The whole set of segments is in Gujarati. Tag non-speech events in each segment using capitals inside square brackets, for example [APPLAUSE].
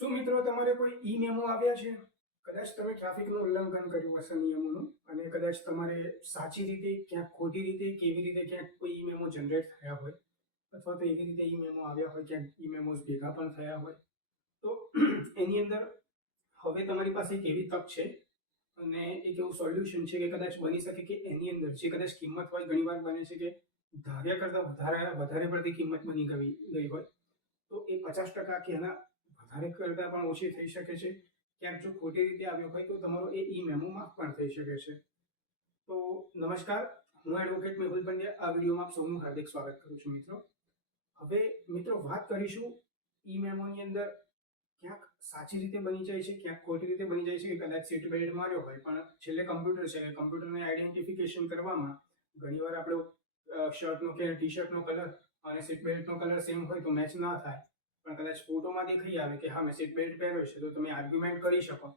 શું મિત્રો તમારે કોઈ ઈ મેમો આવ્યા છે? કદાચ તમે ટ્રાફિકનું ઉલ્લંઘન કર્યું હશે નિયમોનું અને કદાચ તમારે સાચી રીતે ક્યાંક ખોટી રીતે, કેવી રીતે ક્યાંક કોઈ ઈ મેમો જનરેટ થયા હોય અથવા તો એવી રીતે ઈ મેમો આવ્યા હોય ક્યાંક ઈ મેમોઝ ભેગા પણ થયા હોય. તો [CLEARS THROAT] એની અંદર હવે તમારી પાસે એક એવી તક છે અને એક એવું સોલ્યુશન છે કે કદાચ બની શકે કે એની અંદર જે કદાચ કિંમત હોય ઘણીવાર બને છે કે ધાર્યા કરતાં વધારે વધારે પડતી કિંમત બની ગઈ ગઈ હોય. તો એ પચાસ ટકા કે એના વધારે કરતાં પણ ઓછી થઈ શકે છે. ક્યાંક જો ખોટી રીતે આવ્યો હોય તો તમારો એ ઈ મેમો માફ પણ થઈ શકે છે. તો નમસ્કાર, હું એડવોકેટ મેહુલ પંડ્યા, આ વિડીયોમાં આપ સૌનું હાર્દિક સ્વાગત કરું છું મિત્રો. હવે મિત્રો વાત કરીશું ઈ મેમોની અંદર ક્યાંક સાચી રીતે બની જાય છે, ક્યાંક ખોટી રીતે બની જાય છે. કે કદાચ સીટ બેલ્ટ માર્યો હોય, પણ છેલ્લે કમ્પ્યુટર છે. કમ્પ્યુટરને આઈડેન્ટિફિકેશન કરવામાં ઘણીવાર આપણો શર્ટનો કે ટી શર્ટનો કલર અને સીટ બેલ્ટનો કલર સેમ હોય તો મેચ ના થાય. પણ કદાચ ફોટોમાં દેખાઈ આવે કે હા મેં સીટ બેલ્ટ પહેર્યો છે, તો તમે આર્ગ્યુમેન્ટ કરી શકો.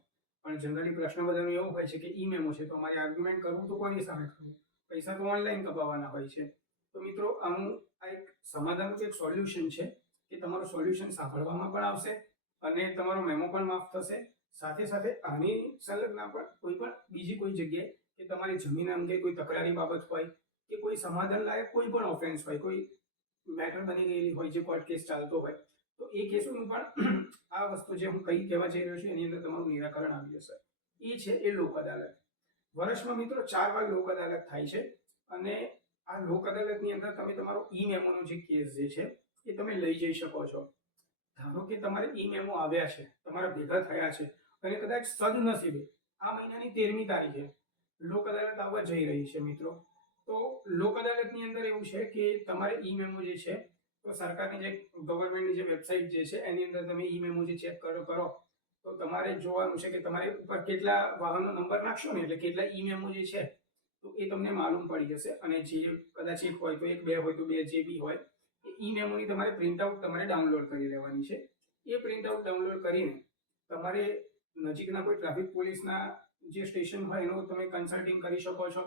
પણ જનરલી પ્રશ્ન બધાનો એવો હોય છે કે ઈ મેમો છે, તો અમારે આર્ગ્યુમેન્ટ કરવું તો કોની સામે કરવું? પૈસા તો ઓનલાઈન કપાવવાના હોય છે. તો મિત્રો, આનું આ એક સમાધાનનું એક સોલ્યુશન છે કે તમારું સોલ્યુશન સાંભળવામાં પણ આવશે અને તમારો મેમો પણ માફ થશે. સાથે સાથે આની સંલગ્ન પણ કોઈ પણ બીજી કોઈ જગ્યાએ કે તમારી જમીન અંગે કોઈ તકરારી બાબત હોય કે કોઈ સમાધાન લાયક કોઈ પણ ઓફેન્સ હોય, કોઈ મેટર બની ગયેલી હોય, જે કોર્ટ કેસ ચાલતો હોય તો એ કેસોનું પણ આ વસ્તુ જે હું કઈ કહેવા જઈ રહ્યો છું, એની અંદર તમારું નિરાકરણ આવી જશે. એ છે એ લોક અદાલત. વર્ષમાં મિત્રો ચાર વાર લોક અદાલત થાય છે અને આ લોક અદાલતની અંદર તમે તમારો ઈ મેમોનો જે કેસ જે છે, એ તમે લઈ જઈ શકો છો. ધારો કે તમારે ઈ મેમો આવ્યા છે, તમારા ભેગા થયા છે અને કદાચ સદનસીબે આ મહિનાની તેરમી તારીખે લોક અદાલત આવવા જઈ રહી છે મિત્રો. તો લોક અદાલતની અંદર એવું છે કે તમારે ઈ મેમો જે છે તો સરકારની જે ગવર્મેન્ટની જે વેબસાઇટ જે છે, એની અંદર તમે ઈ મેમો જે ચેક કરો કરો, તો તમારે જોવાનું છે કે તમારે ઉપર કેટલા વાહનનો નંબર નાખશો ને, એટલે કેટલા ઈ મેમો જે છે, તો એ તમને માલુમ પડી જશે. અને જે કદાચ એક હોય તો એક, બે હોય તો બે, જે બી હોય ઈ મેમોની તમારે પ્રિન્ટ આઉટ તમારે ડાઉનલોડ કરી લેવાની છે. એ પ્રિન્ટ આઉટ ડાઉનલોડ કરીને તમારે નજીકના કોઈ ટ્રાફિક પોલીસના જે સ્ટેશન હોય એનો તમે કન્સલ્ટિંગ કરી શકો છો.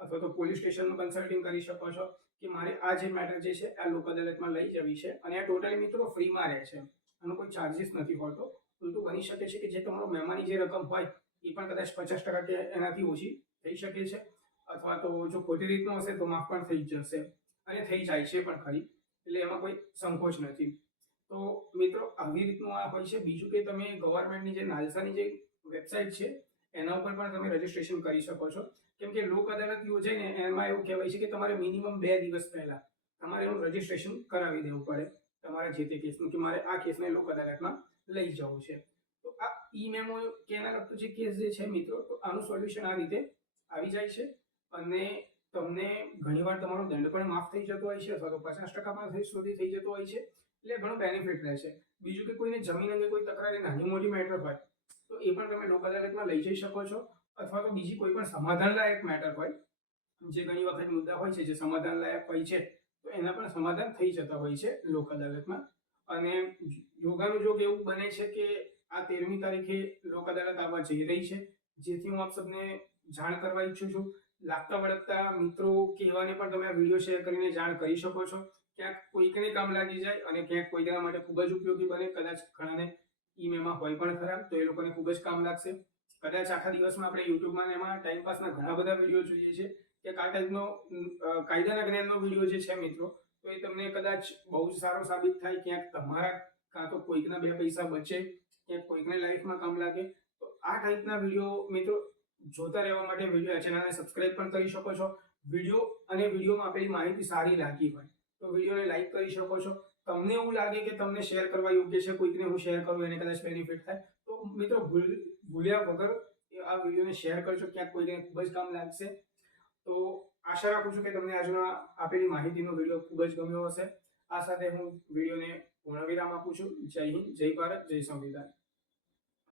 અથવા તો પોલીસ સ્ટેશનનું કન્સલ્ટિંગ કરી શકો છો કે મારે આ જે મેટર જે છે, આ લોક અદાલતમાં લઈ જવી છે અને આ ટોટલી મિત્રો ફ્રીમાં રહે છે. આનો કોઈ ચાર્જિસ નથી હોતો. ઉલટું બની શકે છે કે જે તમારો મહેમાની જે રકમ હોય, એ પણ કદાચ પચાસ ટકા કે એનાથી ઓછી થઈ શકે છે અથવા તો જો ખોટી રીતનું હશે, તો માફ પણ થઈ જશે અને થઈ જાય છે પણ ખરી. એટલે એમાં કોઈ સંકોચ નથી. તો મિત્રો, આવી રીતનું આ હોય છે. બીજું કે તમે ગવર્મેન્ટની જે નાલસાની જે વેબસાઇટ છે એના ઉપર પણ તમે રજીસ્ટ્રેશન કરી શકો છો. કેમ કે લોક અદાલત યોજાય ને એમાં એવું કહેવાય છે કે તમારે મિનિમમ બે દિવસ પહેલા તમારે એનું રજીસ્ટ્રેશન કરાવી દેવું પડે તમારા જે તે કેસનું કે મારે આ કેસને લોક અદાલતમાં લઈ જવું છે. તો આ ઈ મેમો કે એના લગતો જે કેસ જે છે મિત્રો, તો આનું સોલ્યુશન આ રીતે આવી જાય છે અને તમને ઘણીવાર તમારો દંડ પણ માફ થઈ જતો હોય છે અથવા તો પચાસ ટકામાં સુધી થઈ જતો હોય છે, એટલે ઘણો બેનિફિટ રહે છે. બીજું કે કોઈને જમીન અંગે કોઈ તકરારી નાની મોટી મેટર હોય તો એ પણ તમે લોક અદાલતમાં લઈ જઈ શકો છો. અથવા તો બીજી કોઈ પણ સમાધાન લાયક મેટર હોય, જે ઘણી વખત મુદ્દા હોય છે, જે સમાધાન લાયક હોય છે, તો એના પણ સમાધાન થઈ જતા હોય છે લોક અદાલતમાં અને યોગાનું જોગ એવું બને છે કે આ તેરમી તારીખે લોક અદાલત આવવા જઈ રહી છે, જેથી હું આપ સબને જાણ કરવા ઈચ્છું છું. લાગતા વળગતા મિત્રો કહેવાને પણ તમે આ વીડિયો શેર કરીને જાણ કરી શકો છો. ક્યાંક કોઈકને કામ લાગી જાય અને ક્યાંક કોઈકના માટે ખૂબ જ ઉપયોગી બને, કદાચ ઘણાને ઈમેમાં હોય પણ ખરાબ તો એ લોકોને ખૂબ જ કામ લાગશે. કદાચ આખા દિવસમાં આપણે યુટ્યુબમાં એમાં ટાઈમપાસના ઘણા બધા વીડિયો જોઈએ છે, કે આ ટાઈપનો કાયદાના જ્ઞાનનો વીડિયો જે છે મિત્રો, તો એ તમને કદાચ બહુ જ સારો સાબિત થાય ક્યાંક તમારા, કાં તો કોઈકના બે પૈસા બચે, ક્યાંક કોઈકને લાઈફમાં કામ લાગે. તો આ ટાઈપના વીડિયો મિત્રો જોતા રહેવા માટે વીડિયો ચેનલને સબસ્ક્રાઇબ પણ કરી શકો છો. વીડિયો અને વિડીયોમાં આપેલી માહિતી સારી લાગી હોય, તો વિડીયોને લાઈક કરી શકો છો. તમને એવું લાગે કે તમને શેર કરવા યોગ્ય છે, કોઈકને હું શેર કરું, એને કદાચ બેનિફિટ થાય? તો મિત્રો, ભૂલ, ભૂલ્યા વગર આ વિડીયોને શેર કરજો, ક્યાંક કોઈને ખૂબ જ કામ લાગશે. તો આશા રાખું છું કે તમને આજનો આપેલી માહિતીનો વીડિયો ખૂબ જ ગમ્યો હશે. આ સાથે હું વિડીયોને પૂર્ણ વિરામ આપું છું. જય હિન્દ, જય ભારત, જય સંવિધાન.